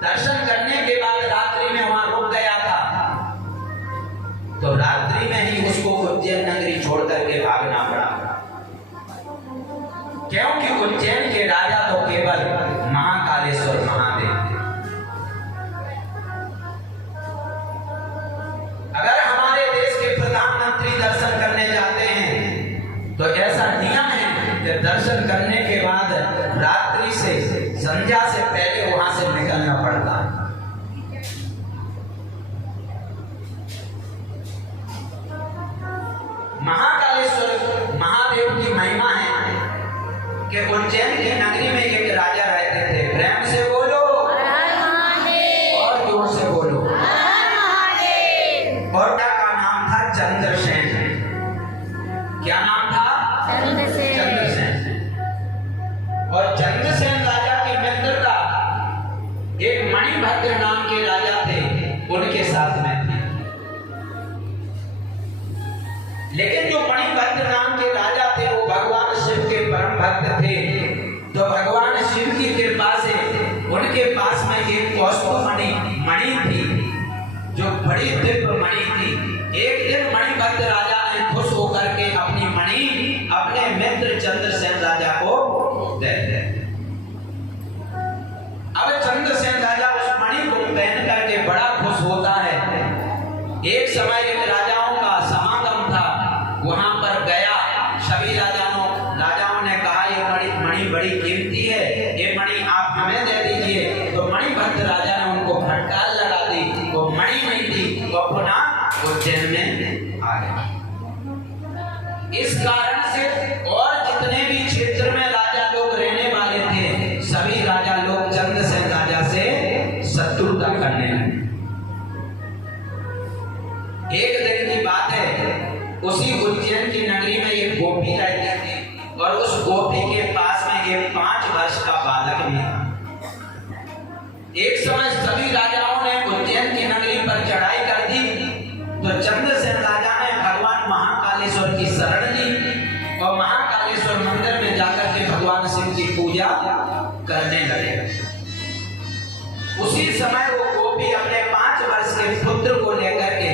दर्शन करने के बाद रात्रि में वहां रुक गया था, तो रात्रि में ही उसको उज्जैन नगरी छोड़ करके भागना पड़ा, क्योंकि उज्जैन के राजा तो केवल महाकालेश्वर महादेव थे। अगर हमारे देश के प्रधानमंत्री दर्शन करने जाते हैं तो ऐसा नियम है कि दर्शन करने के बाद रात्रि से संध्या से पहले वहां से निकलना पड़ता है। महाकालेश्वर महादेव की महिमा है कि उज्जैन की नगरी में एक राजा रहते थे। प्रेम से बोलो और जोर से बोलो। और का नाम था चंद्रसेन। क्या नाम था? चंद्रसेन। और चंद्रसेन राजा की मित्रता एक मणिभद्र नाम के राजा थे, उनके साथ में थी। लेकिन जो मणिभद्र नाम के राजा थे वो भगवान शिव के परम भक्त थे। तो भगवान शिव की कृपा से उनके पास में एक कौस्तुभ मणि थी, जो बड़ी दिव्य मणि थी। एक दिन मणिभद्र राजा ने खुश होकर के अपनी मणि अपने मित्र चंद्रसेन राजा को दे दी। अब चंद्रसेन राजा उस मणि को पहन करके बड़ा खुश होता है। एक समय एक राजाओं का समागम था, वहां पर गया। सभी राजाओं ने कहा ये मणि बड़ी कीमती है, ये मणि आप हमें दे दीजिए। तो मणिभद्र राजा ने उनको फटकार लगा दी, वो मणि नहीं थी, वो पुनः उज्जैन में आ गया। इस कारण से और जितने भी क्षेत्र में राजा लोग रहने वाले थे, सभी राजा लोग चंद्रसेन राजा से शत्रुता करने लगे। एक दिन की बात है, उसी उज्जैन की नगरी में एक गोपी रहती थी, और उस गोपी के पास में एक 5 वर्ष का बालक भी था। एक समय सभी राजाओं ने उज्जैन की नगरी पर चढ़ाई कर दी, तो चंद्रसेन राजा ने भगवान महाकालेश्वर की शरण ली और महाकालेश्वर मंदिर में जाकर के भगवान शिव की पूजा करने लगे। उसी समय वो गोपी अपने 5 वर्ष के पुत्र को लेकर के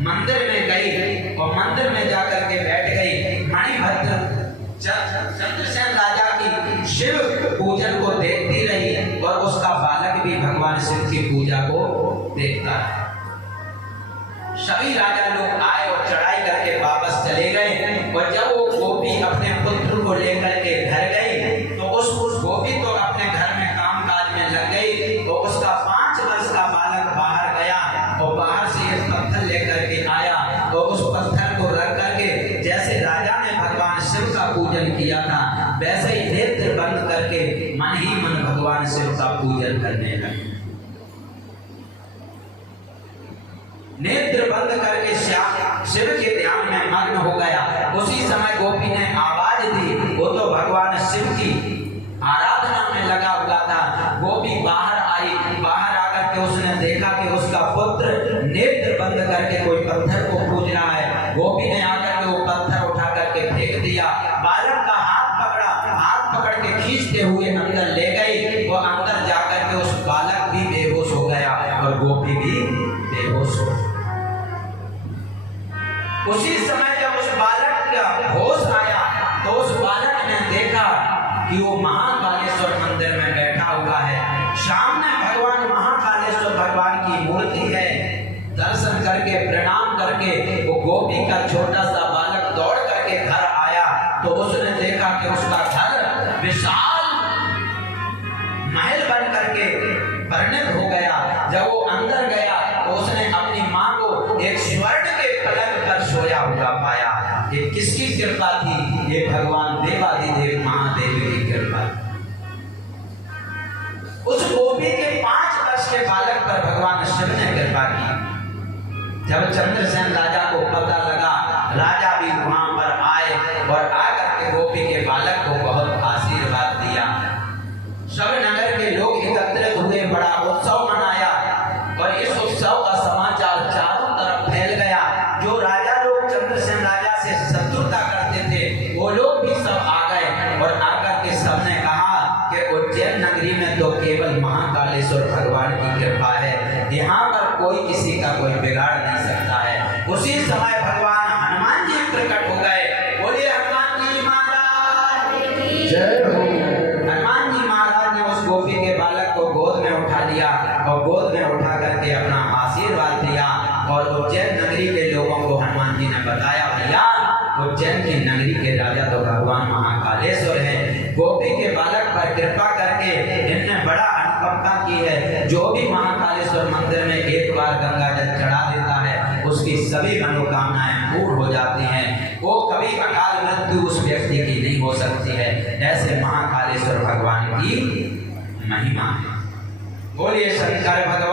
मंदिर में गई और मंदिर में जाकर के बैठ गई। मणिभद्र चंद्रसेन राजा की शिव पूजन को देखती रही और उसका बालक भी भगवान शिव की पूजा को देखता है। सभी राजा लोग आए और चढ़ाई करके वापस चले गए, और जब वो गोपी अपने पुत्र को लेकर के घर गई तो उस गोपी तो अपने घर में काम काज में लग गई। तो उसका 5 वर्ष का बालक बाहर गया और बाहर से एक पत्थर लेकर के आया, तो उस पत्थर को रख करके जैसे राजा ने भगवान शिव का पूजन किया था, वैसे ही नेत्र बंद करके मन ही मन भगवान शिव का पूजन करने लगे। नेत्र बंद करके शिव के ध्यान में मग्न हो गया। उसी समय गोपी ने आवाज दी, वो तो भगवान शिव की आराधना में लगा हुआ था। गोपी बाहर आई, बाहर आकर के उसने देखा कि उसका पुत्र नेत्र बंद करके कोई पत्थर को पूज रहा है। गोपी ने आकर के वो पत्थर उठा करके फेंक दिया। बालक का हाथ पकड़ा, हाथ पकड़ के खींचते हुए अंदर ले गई। वो अंदर जाकर के उस बालक भी बेहोश हो गया और गोपी भी बेहोश हो गई। उसी समय जब उस बालक का होश आया तो उस बालक ने देखा कि वो महाकालेश्वर मंदिर में बैठा हुआ है। सामने भगवान महाकालेश्वर भगवान की मूर्ति है। दर्शन करके प्रणाम करके वो गोपी का छोटा सा बालक दौड़ करके घर आया, तो उसने देखा कि उसका घर विशाल महल बन करके परिणत हो गया। जब वो अंदर गया तो उसने अपनी माँ को एक स्वर्ण के पलंग पर सोया हुआ पाया। ये किसकी कृपा थी? ये भगवान देवादिदेव महादेव की कृपा। उस गोपी के 5 वर्ष के बालक पर भगवान शिव ने कृपा की। जब चंद्रसेन राजा को पता लगा, राजा भी वहां पर आए और आकर के गोपी के बालक को बहुत आशीर्वाद दिया। सब नगर के लोग एकत्रित हुए, बड़ा उत्सव मनाया और इस उत्सव का समाचार चारों तरफ फैल गया। जो राजा लोग चंद्रसेन राजा से शत्रुता करते थे वो लोग भी सब आ गए और आकर के सबने कहा कि उज्जैन नगरी में तो केवल महाकालेश्वर भगवान की कृपा है। यहाँ पर कोई किसी का कोई बिगाड़ नहीं सकता है। उसी समय भगवान हनुमान जी प्रकट हो गए। बोलिए हनुमान जी महाराज की जय हो। हनुमान जी महाराज ने उस गोपी के बालक को गोद में उठा लिया और गोद में उठा करके अपना आशीर्वाद दिया। और उज्जैन नगरी के लोगों को हनुमान जी ने बताया, भैया उज्जैन की नगरी के राजा तो भगवान महाकालेश्वर है। गोपी के बालक पर कृपा करके इनने बड़ा अनुकंपा की है। जो भी महाकालेश्वर मंदिर में एक बार गंगा जल चढ़ा देता है उसकी सभी मनोकामनाएं पूर्ण हो जाती हैं। वो कभी अकाल मृत्यु उस व्यक्ति की नहीं हो सकती है। ऐसे महाकालेश्वर भगवान की महिमा है। बोलिए शंकर भगवान।